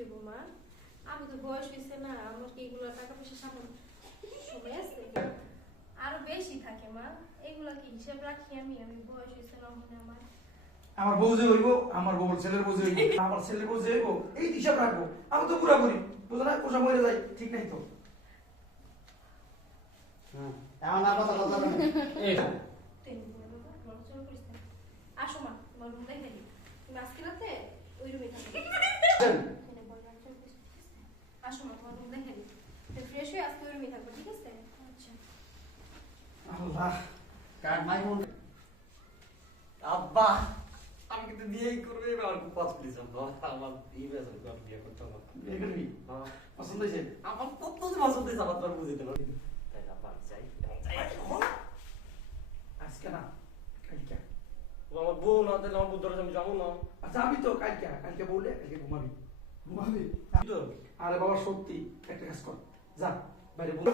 হইব মা? আমি তো বয়স হয়েছে না, আমার কি এগুলো টাকা পয়সা সামনে সময় আছে? আরো বেশি থাকে মা, এগুলা কি হিসাব রাখি আমি? আমি বয়স হয়েছে না মনে আমার। আমার বউ যে হইব, আমার বউর ছেলের বউ যে হইব, আমার ছেলের বউ যে হইব, এই হিসাব রাখবো। আমি তো পুরা করি, বুঝো না? পোষা মরে যাই, ঠিক নাই তো। এমন আর কথা বলতে হবে না। এই তুই এমনি করে বাবা, নড়াচড়া করিস না। আসো মা, তোমার রুম দেখাই দিই। তুমি আজকে রাতে ওই রুমে থাকবে। এখানে বড় নড়াচড়া করিস না, ঠিক আছে? আসো মা, তোমার রুম দেখাই দিই। তুমি ফ্রেশ হয়ে আজকে ওই রুমে থাকবে, ঠিক আছে? আচ্ছা। আল্লাহ, কার মাই মন আব্বা আমি কিন্তু বিয়ে করবে আর খুব পছন্দ করেছি আব্বা। আমার এই বেতন করে বিয়ে করতে হবে। বিয়ে করবি? হ্যাঁ। পছন্দ হয়েছে? আমার কত যে পছন্দ হয়েছে আমার তোর বুঝিতে না। তাই আব্বা আমি চাই আজকে না, কালকে। আমার বউ না তাহলে আমার বউ ধরে আমি যাবো না। আচ্ছা আমি তো কালকে, কালকে বললে কালকে ঘুমাবি। ঘুমাবি? কি তো? আরে বাবা সত্যি, একটা কাজ কর, যা বাইরে বল।